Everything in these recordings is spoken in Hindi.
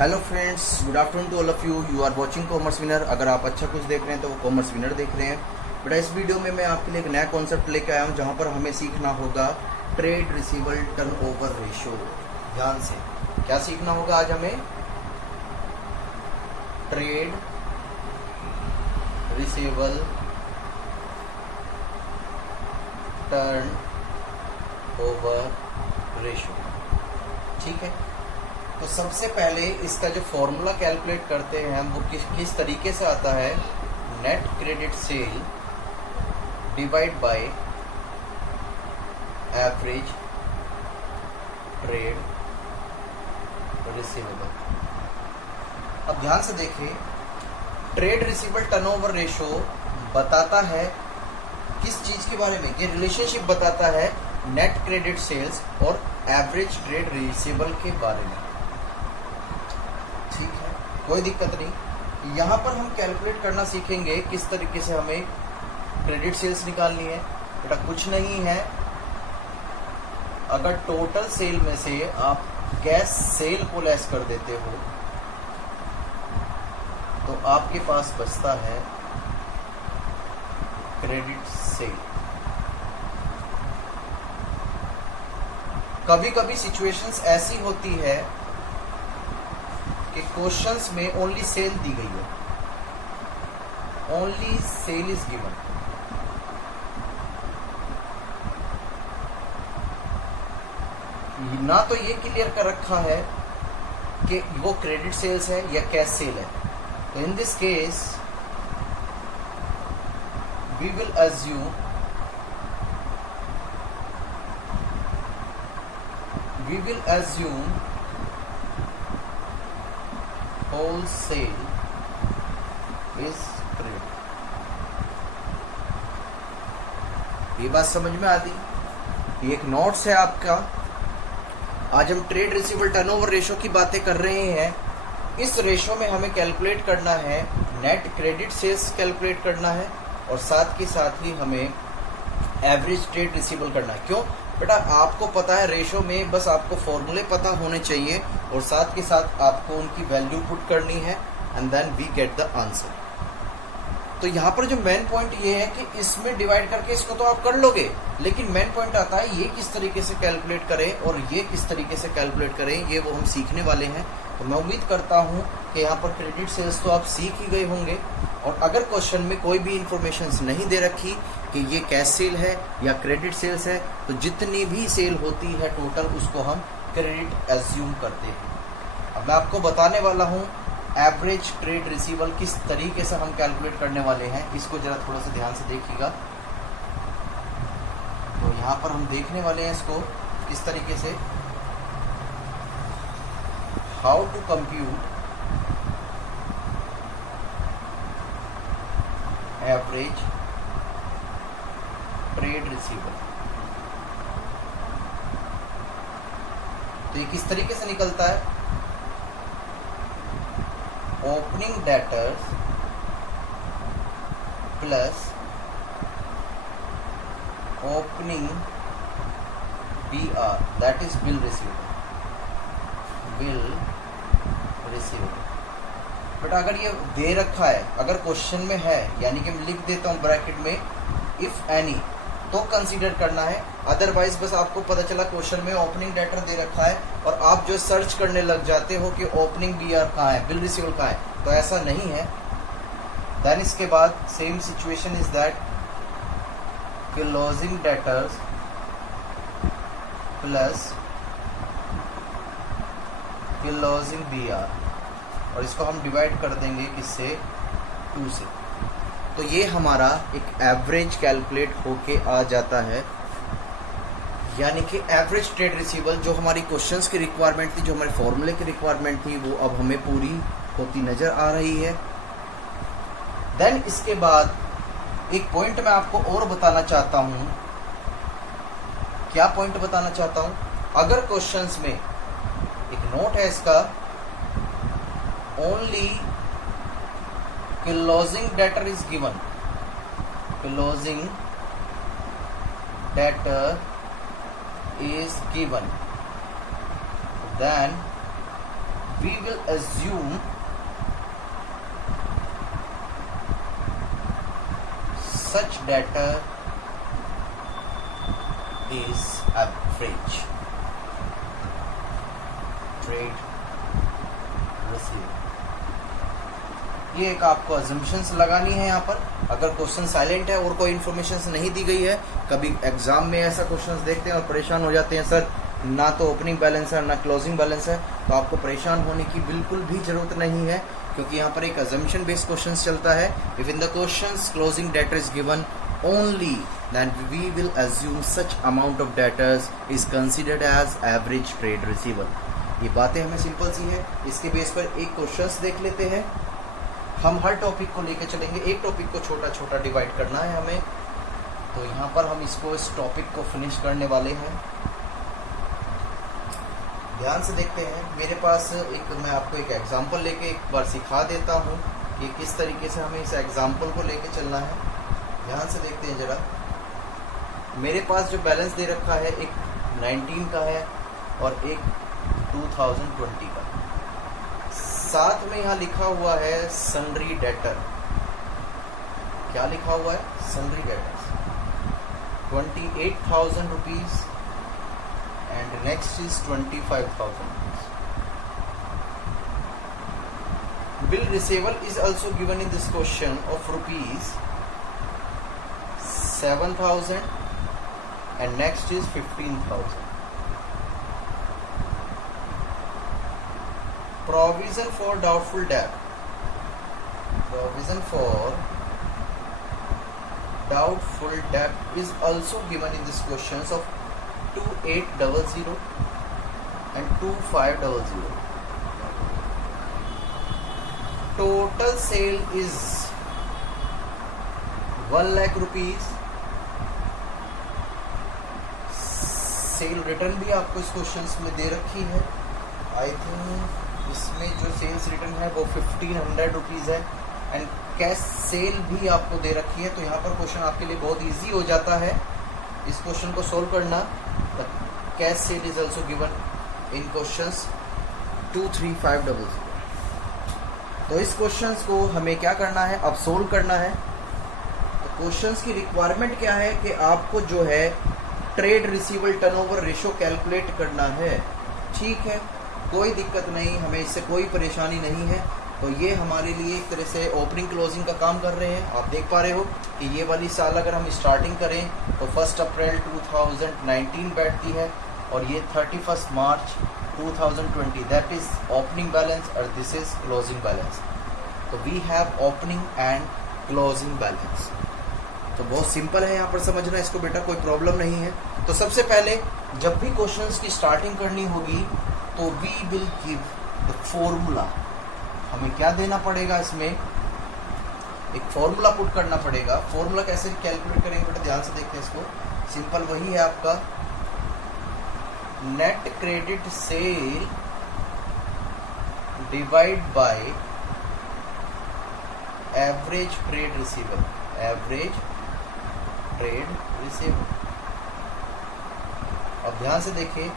Hello friends, good afternoon to all of you. You are watching commerce winner. अगर आप अच्छा कुछ देख रहे हैं तो वो कॉमर्स विनर देख रहे हैं। बेटा, इस वीडियो में मैं आपके लिए एक नया कॉन्सेप्ट लेकर आया हूँ जहाँ पर हमें सीखना होगा ट्रेड रिसीवेबल टर्नओवर रेशियो। ध्यान से, क्या सीखना होगा आज हमें? Trade receivable turn over ratio. ठीक है, तो सबसे पहले इसका जो फॉर्मूला कैलकुलेट करते हैं हम, वो किस तरीके से आता है? Net credit sale divide by average trade receivable. अब ध्यान से देखिए, ट्रेड रिसीवेबल टर्नओवर रेशियो बताता है किस चीज के बारे में? ये रिलेशनशिप बताता है नेट क्रेडिट सेल्स और एवरेज ट्रेड रिसीवेबल के बारे में। ठीक है, कोई दिक्कत नहीं। यहाँ पर हम कैलकुलेट करना सीखेंगे किस तरीके से हमें क्रेडिट सेल्स निकालनी है। बेटा, कुछ नहीं है, अगर टोटल सेल में से आप कैश सेल को लेस कर देते हो तो आपके पास बचता है क्रेडिट सेल। कभी कभी सिचुएशंस ऐसी होती है कि क्वेश्चंस में ओनली सेल दी गई है, ओनली सेल इज गिवन। ना तो ये क्लियर कर रखा है कि वो क्रेडिट सेल्स है या कैश सेल है। तो in this case we will assume wholesale is credit। ये बात समझ में आती? ये एक नोट्स है आपका। आज हम ट्रेड रिसीवेबल टर्नओवर रेशियो की बातें कर रहे हैं। इस रेशियो में हमें कैलकुलेट करना है नेट क्रेडिट सेल्स कैलकुलेट करना है, और साथ के साथ ही हमें एवरेज ट्रेड रिसीवेबल करना है। क्यों बेटा? आपको पता है रेशियो में बस आपको फॉर्मूले पता होने चाहिए और साथ के साथ आपको उनकी वैल्यू पुट करनी है, and then we get the answer. तो यहाँ पर जो मेन पॉइंट ये है कि इसमें डिवाइड करके इसको तो आप कर लोगे, लेकिन मेन पॉइंट आता है ये किस तरीके से कैलकुलेट करें और ये किस तरीके से कैलकुलेट करें, ये वो हम सीखने वाले हैं। तो मैं उम्मीद करता हूँ कि यहाँ पर क्रेडिट सेल्स तो आप सीख ही गए होंगे, और अगर क्वेश्चन में कोई भी इंफॉर्मेशन नहीं दे रखी कि ये कैश सेल है या क्रेडिट सेल्स है, तो जितनी भी सेल होती है टोटल उसको हम क्रेडिट एज्यूम करते हैं। अब मैं आपको बताने वाला हूँ एवरेज ट्रेड रिसीवेबल किस तरीके से हम कैलकुलेट करने वाले हैं। इसको जरा थोड़ा सा ध्यान से देखिएगा। तो यहाँ पर हम देखने वाले हैं इसको किस तरीके से, how to compute average trade receivable. तो ये किस तरीके से निकलता है? Opening debtors plus opening BR, that is bill receivable. But अगर ये दे रखा है, अगर क्वेश्चन में है, यानी कि मैं लिख देता हूं ब्रैकेट में इफ एनी, तो कंसीडर करना है। अदरवाइज बस आपको पता चला क्वेश्चन में ओपनिंग डेटर दे रखा है और आप जो सर्च करने लग जाते हो कि ओपनिंग BR कहाँ है, बिल रिसीवेबल कहाँ है, तो ऐसा नहीं है। देन इसके बाद same situation is that closing debtors plus closing BR, और इसको हम डिवाइड कर देंगे किससे? 2 से। तो ये हमारा एक एवरेज कैलकुलेट होके आ जाता है, यानी कि एवरेज ट्रेड रिसीवेबल जो हमारी क्वेश्चंस की रिक्वायरमेंट थी, जो हमारे फॉर्मूले की रिक्वायरमेंट थी, वो अब हमें पूरी होती नजर आ रही है। देन इसके बाद एक पॉइंट मैं आपको और बताना चाहता हूं। क्या पॉइंट बताना चाहता हूं? अगर क्वेश्चंस में एक नोट है इसका, only closing debtor is given, closing debtor is given, then we will assume such data is average trade receiver। ये एक आपको assumptions लगानी है यहाँ पर। अगर क्वेश्चन साइलेंट है और कोई इन्फॉर्मेशन नहीं दी गई है, कभी एग्जाम में ऐसा क्वेश्चन देखते हैं और परेशान हो जाते हैं, सर ना तो ओपनिंग बैलेंस है ना क्लोजिंग बैलेंस है, तो आपको परेशान होने की बिल्कुल भी जरूरत नहीं है, क्योंकि यहाँ पर एक assumption बेस्ड क्वेश्चन चलता है। If in the questions closing data is given only then we will assume such amount of debtors is considered as average trade receivable। ये बातें हमें सिंपल सी है। इसके बेस पर एक क्वेश्चंस देख लेते हैं। हम हर टॉपिक को लेकर चलेंगे, एक टॉपिक को छोटा छोटा डिवाइड करना है हमें। तो यहाँ पर हम इस टॉपिक को फिनिश करने वाले हैं। ध्यान से देखते हैं। मेरे पास मैं आपको एक एग्जांपल लेके एक बार सिखा देता हूँ कि किस तरीके से हमें इस एग्जांपल को लेके चलना है। ध्यान से देखते हैं जरा। मेरे पास जो बैलेंस दे रखा है एक 19 का है और एक 2020 का। साथ में यहाँ लिखा हुआ है सन्ड्री डेटर। क्या लिखा हुआ है? Sundry debtors 28,000 rupees and next is 25,000 rupees. Bill receivable is also given in this question of rupees 7,000 and next is 15,000. Provision for doubtful debt. Provision for doubtful debt is also given in this questions of 2800 and 2500. Total sale is 1 lakh rupees। Cell return भी आपको इस क्वेश्चंस में दे रखी है। आई थिंक इसमें जो सेल्स रिटर्न है वो 1500 रुपीज़ है एंड कैश सेल भी आपको दे रखी है। तो यहाँ पर क्वेश्चन आपके लिए बहुत इजी हो जाता है इस क्वेश्चन को सोल्व करना। Cash cell is also given in questions 23500। तो इस क्वेश्चंस को हमें क्या करना है? अब सोल्व करना है। तो क्वेश्चंस की रिक्वायरमेंट क्या है कि आपको जो है trade receivable turnover ratio calculate करना है। ठीक है, कोई दिक्कत नहीं, हमें इससे कोई परेशानी नहीं है। तो ये हमारे लिए एक तरह से ओपनिंग क्लोजिंग का काम कर रहे हैं। आप देख पा रहे हो कि ये वाली साल अगर हम स्टार्टिंग करें तो 1 अप्रैल 2019 बैठती है और ये 31 मार्च 2020, दैट इज ओपनिंग बैलेंस और दिस इज क्लोजिंग बैलेंस। तो we have opening and closing balance. तो बहुत सिंपल है यहाँ पर समझना इसको बेटा, कोई प्रॉब्लम नहीं है। तो सबसे पहले जब भी क्वेश्चंस की स्टार्टिंग करनी होगी तो we will give the formula. हमें क्या देना पड़ेगा? इसमें एक फॉर्मूला पुट करना पड़ेगा। फॉर्मूला कैसे कैलकुलेट करेंगे बेटा? ध्यान से देखते हैं इसको। सिंपल वही है आपका net credit sale divide by average trade receivable. Average trade receivable. अब ध्यान से देखिए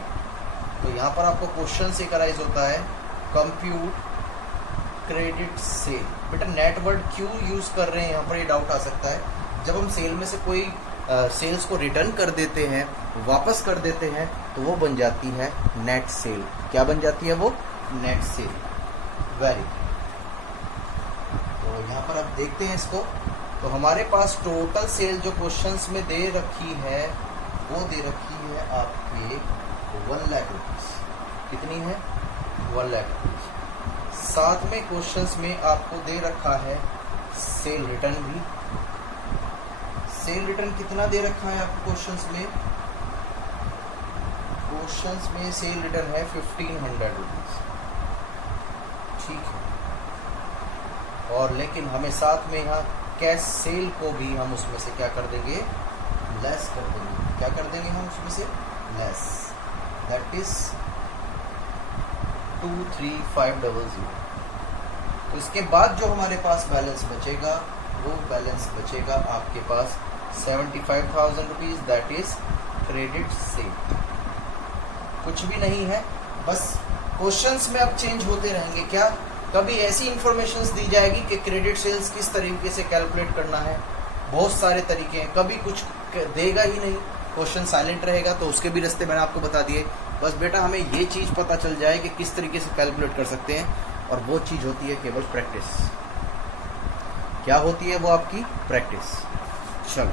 तो यहाँ पर आपको क्वेश्चन से कराइज होता है कंप्यूट क्रेडिट सेल। बेटा नेट वर्ड क्यों यूज कर रहे हैं यहाँ पर, ये डाउट आ सकता है। जब हम सेल में से कोई सेल्स को रिटर्न कर देते हैं, वापस कर देते हैं, तो वो बन जाती है नेट सेल। क्या बन जाती है वो? Net cell. वेरी। तो यहाँ पर आप देखते हैं इसको। तो हमारे पास टोटल सेल जो क्वेश्चंस में दे रखी है वो दे रखी है आपके 1 लाख रुपीज। कितनी है? 1 लाख रुपीज। साथ में क्वेश्चंस में आपको दे रखा है सेल रिटर्न भी। सेल रिटर्न कितना दे रखा है आपको क्वेश्चंस में? क्वेश्चंस में सेल रिटर्न है 1500 रुपीज। ठीक है। और लेकिन हमें साथ में यहाँ कैश सेल को भी हम उसमें से क्या कर देंगे? लेस कर देंगे। क्या कर देंगे हम उसमें से? लेस। That is 23500। तो इसके बाद जो हमारे पास बैलेंस बचेगा वो बैलेंस बचेगा आपके पास 75,000 rupees. That is credit sale. कुछ भी नहीं है, बस क्वेश्चंस में अब चेंज होते रहेंगे। क्या कभी ऐसी इंफॉर्मेशंस दी जाएगी कि क्रेडिट सेल्स किस तरीके से कैलकुलेट करना है, बहुत सारे तरीके हैं। कभी कुछ देगा ही नहीं, क्वेश्चन साइलेंट रहेगा, तो उसके भी रास्ते मैंने आपको बता दिए। बस बेटा हमें ये चीज़ पता चल जाए कि किस तरीके से कैलकुलेट कर सकते हैं, और वो चीज़ होती है केवल प्रैक्टिस। क्या होती है वो? आपकी प्रैक्टिस। चलो,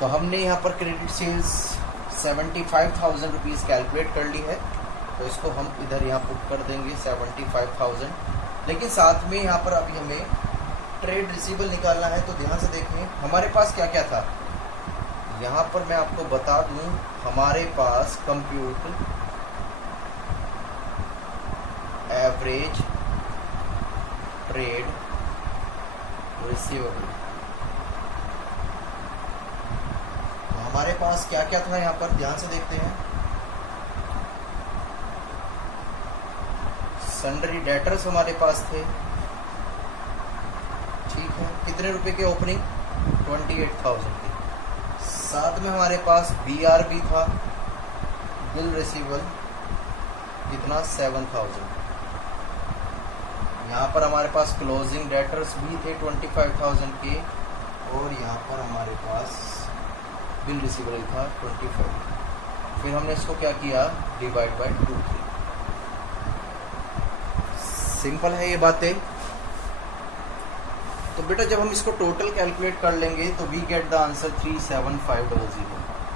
तो हमने यहाँ पर क्रेडिट सेल्स 75,000 रुपीज़ कैलकुलेट कर ली है, तो इसको हम इधर यहाँ पुट कर देंगे 75,000। लेकिन साथ में यहाँ पर अभी हमें ट्रेड रिसीवेबल निकालना है, तो ध्यान से देखें हमारे पास क्या क्या था। यहाँ पर मैं आपको बता दूँ, हमारे पास कंप्यूट एवरेज ट्रेड रिसीवेबल, तो हमारे पास क्या क्या था यहाँ पर ध्यान से देखते हैं। सन्ड्री डेटर्स हमारे पास थे, ठीक है, कितने रुपए के ओपनिंग? 28,000 की। साथ में हमारे पास BRB था, बिल रिसीवेबल, कितना? 7,000। यहाँ पर हमारे पास क्लोजिंग डेटर्स भी थे 25,000 के, और यहाँ पर हमारे पास बिल रिसीवेबल था 25। फिर हमने इसको क्या किया? Divide by 2। सिंपल है ये बातें। तो बेटा जब हम इसको टोटल कैलकुलेट कर लेंगे तो वी गेट द आंसर 37500।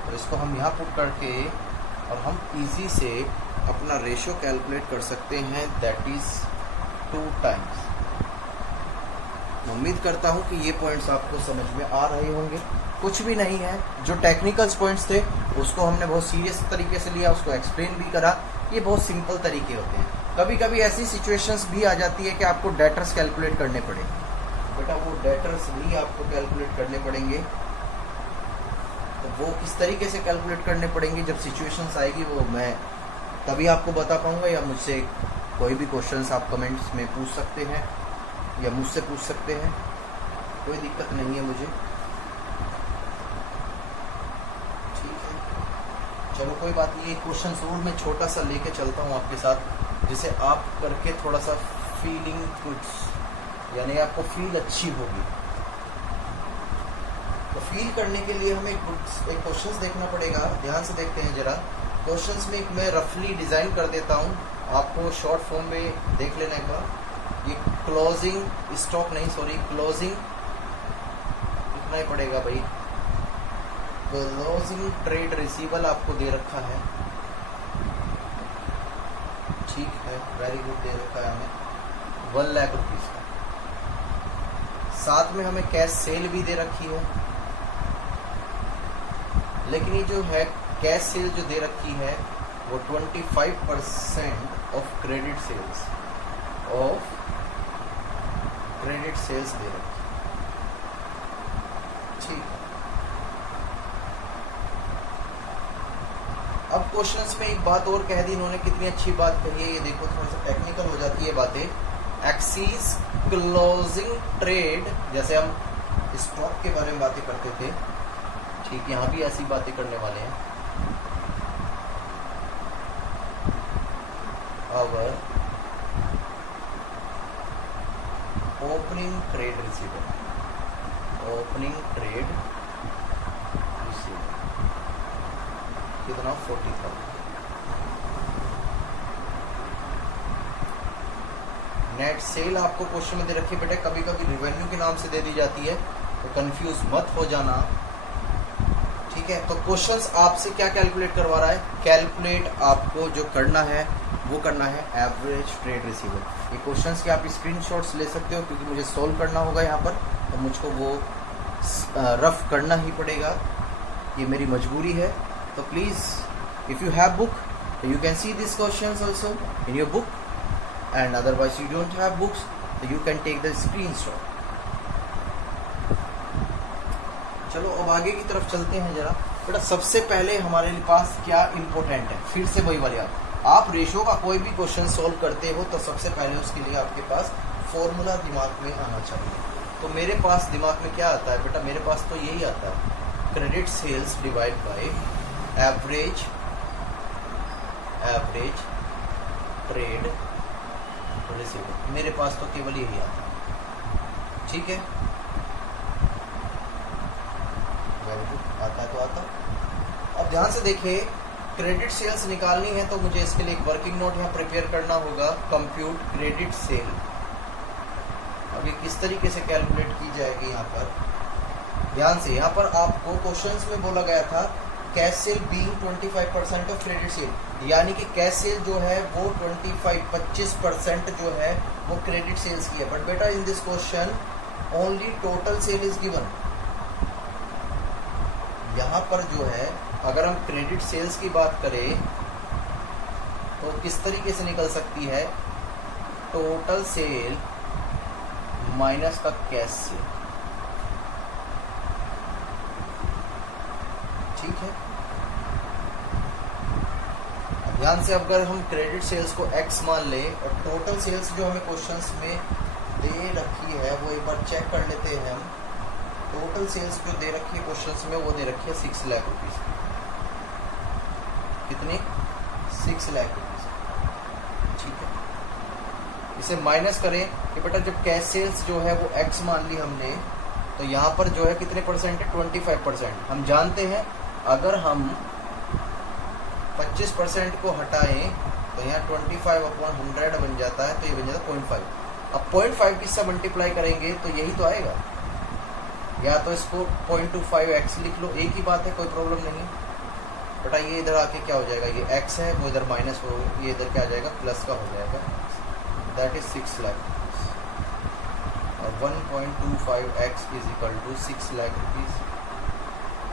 तो इसको हम यहाँ पुट करके और हम इजी से अपना रेशो कैलकुलेट कर सकते हैं, दैट इज 2 टाइम्स। उम्मीद करता हूँ कि ये पॉइंट्स आपको समझ में आ रहे होंगे। कुछ भी नहीं है, जो टेक्निकल्स पॉइंट्स थे उसको हमने बहुत सीरियस तरीके से लिया, उसको एक्सप्लेन भी करा। ये बहुत सिंपल तरीके होते हैं। कभी कभी ऐसी सिचुएशंस भी आ जाती है कि आपको डेटर्स कैलकुलेट करने पड़े, बेटा वो डेटर्स भी आपको कैलकुलेट करने पड़ेंगे। तो वो किस तरीके से कैलकुलेट करने पड़ेंगे, जब सिचुएशंस आएगी वो मैं तभी आपको बता पाऊंगा, या मुझसे कोई भी क्वेश्चंस आप कमेंट्स में पूछ सकते हैं या मुझसे पूछ सकते हैं, कोई दिक्कत नहीं है मुझे। ठीक है, चलो कोई बात नहीं। क्वेश्चन और मैं छोटा सा लेके चलता हूँ आपके साथ, जिसे आप करके थोड़ा सा फीलिंग कुछ, यानी आपको फील अच्छी होगी। तो फील करने के लिए हमें एक क्वेश्चंस देखना पड़ेगा। ध्यान से देखते हैं जरा। क्वेश्चंस में एक मैं रफली डिज़ाइन कर देता हूँ, आपको शॉर्ट फॉर्म में देख लेना एक बार। ये क्लोजिंग स्टॉक नहीं, सॉरी, क्लोजिंग लिखना ही पड़ेगा भाई। क्लोजिंग ट्रेड रिसीवेबल आपको दे रखा है, ठीक है, वेरी गुड, दे रखा है हमें 1 लाख रुपीज़ का। साथ में हमें कैश सेल भी दे रखी है, लेकिन ये जो है कैश सेल जो दे रखी है वो 25% ऑफ क्रेडिट सेल्स दे रखी है, ठीक है। अब क्वेश्चंस में एक बात और कह दी इन्होंने, कितनी अच्छी बात कही है, ये देखो थोड़ा सा टेक्निकल हो जाती है बातें। एक्सीज क्लोजिंग ट्रेड, जैसे हम स्टॉक के बारे में बातें करते थे, ठीक, यहाँ भी ऐसी बातें करने वाले हैं। अवर ओपनिंग ट्रेड रिसीवेबल, कितना? 40,000। नेट सेल आपको क्वेश्चन में दे रखी है बेटा, कभी कभी रिवेन्यू के नाम से दे दी जाती है, तो कंफ्यूज मत हो जाना, ठीक है। तो क्वेश्चंस आपसे क्या कैलकुलेट करवा रहा है? कैलकुलेट आपको जो करना है वो करना है एवरेज ट्रेड रिसीवेबल। ये क्वेश्चंस के आप स्क्रीनशॉट्स ले सकते हो, क्योंकि मुझे सॉल्व करना होगा यहाँ पर, तो मुझको वो रफ करना ही पड़ेगा, ये मेरी मजबूरी है। तो please if you have book you can see this questions also in your book, and otherwise you don't have books, so you can take the screenshot। चलो अब आगे की तरफ चलते हैं जरा। बेटा सबसे पहले हमारे पास क्या इम्पोर्टेंट है, फिर से वही वाली आप रेशो का कोई भी क्वेश्चन सॉल्व करते हो तो सबसे पहले उसके लिए आपके पास फॉर्मूला दिमाग में आना चाहिए। तो मेरे पास दिमाग में क्या आता है बेटा, मेरे पास तो यही आता है, credit sales divide by average trade receivable. मेरे पास तो केवल यही आता है, ठीक है, वेरी गुड, आता है तो आता। अब ध्यान से देखिए, क्रेडिट सेल्स निकालनी है तो मुझे इसके लिए एक वर्किंग नोट यहाँ प्रिपेयर करना होगा, कंप्यूट क्रेडिट सेल। अब ये किस तरीके से कैलकुलेट की जाएगी यहाँ पर, ध्यान से, यहाँ पर आपको क्वेश्चंस में बोला गया था cash cell being 25% of credit sale, यानी कि कैश सेल जो है वो 25% जो है वो क्रेडिट सेल्स की है। बट बेटा in this question only total sale is given. यहाँ पर जो है अगर हम क्रेडिट सेल्स की बात करें तो किस तरीके से निकल सकती है, टोटल सेल माइनस का कैश सेल, ठीक है। ध्यान से अगर हम क्रेडिट सेल्स को x मान ले और टोटल सेल्स जो हमें क्वेश्चंस में दे रखी है वो एक बार चेक कर लेते हैं हम। टोटल सेल्स जो दे रखी है क्वेश्चंस में वो दे रखी है 6 लाख रुपीज। कितनी? 6 लाख रुपीज, ठीक है। इसे माइनस करें कि बेटा जब कैश सेल्स जो है वो x मान ली हमने, तो यहाँ पर जो है कितने परसेंट है, 25%। हम जानते हैं अगर हम 25% को हटाएं तो यहाँ 25/100 बन जाता है, तो ये बन जाता है 0.5। अब 0.5 किससे मल्टीप्लाई करेंगे तो यही तो आएगा, या तो इसको 0.25x लिख लो, एक ही बात है, कोई प्रॉब्लम नहीं। बेटा ये इधर आके क्या हो जाएगा, ये x है वो इधर माइनस हो, ये इधर क्या आ जाएगा, प्लस का हो जाएगा, दैट इज 6 लाख। और 1.25x is equal to 6 lakh rupees.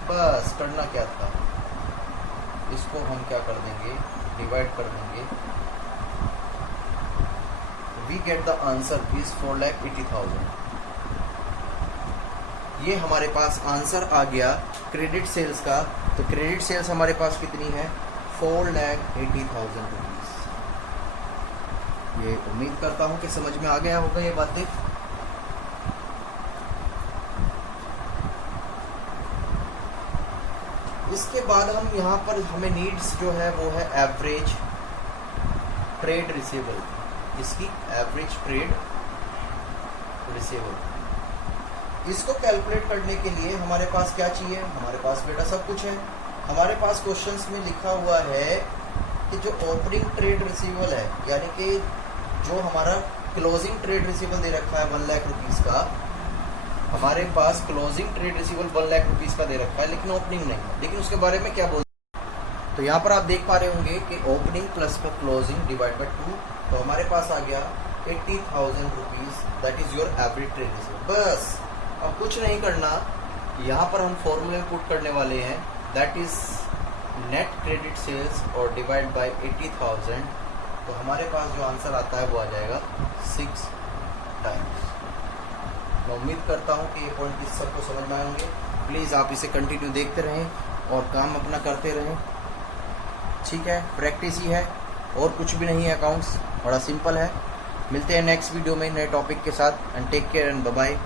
बस करना क्या था, इसको हम क्या कर देंगे, डिवाइड कर देंगे, we get the answer is 4,80,000। ये हमारे पास आंसर आ गया क्रेडिट सेल्स का। तो क्रेडिट सेल्स हमारे पास कितनी है, 4,80,000 रुपीज। ये उम्मीद करता हूं कि समझ में आ गया होगा ये बातें। इसके बाद हम यहाँ पर हमें नीड्स जो है वो है एवरेज ट्रेड रिसीवेबल, इसकी एवरेज ट्रेड रिसीवेबल। इसको कैलकुलेट करने के लिए हमारे पास क्या चाहिए, हमारे पास बेटा सब कुछ है। हमारे पास क्वेश्चंस में लिखा हुआ है कि जो ओपनिंग ट्रेड रिसीवेबल है, यानी कि जो हमारा क्लोजिंग ट्रेड रिसीवेबल दे रखा है 1 लाख रुपीस का, हमारे पास closing trade receivable 1 lakh rupees का दे रखा है, लेकिन ओपनिंग नहीं है। लेकिन उसके बारे में क्या बोल, तो यहाँ पर आप देख पा रहे होंगे कि ओपनिंग प्लस का क्लोजिंग डिवाइड बाय 2, तो हमारे पास आ गया 80,000 rupees, that is your average trade receivable. बस अब कुछ नहीं करना, यहाँ पर हम फॉर्मूला पुट करने वाले हैं, that is net credit sales और डिवाइड बाय 80,000, तो हमारे पास जो आंसर आता है वो आ जाएगा 6 टाइम्स। मैं उम्मीद करता हूँ कि ये पॉइंट इस सबको समझ में आएंगे। प्लीज़ आप इसे कंटिन्यू देखते रहें और काम अपना करते रहें, ठीक है। प्रैक्टिस ही है और कुछ भी नहीं है, अकाउंट्स बड़ा सिंपल है। मिलते हैं नेक्स्ट वीडियो में नए टॉपिक के साथ, and take care and bye bye.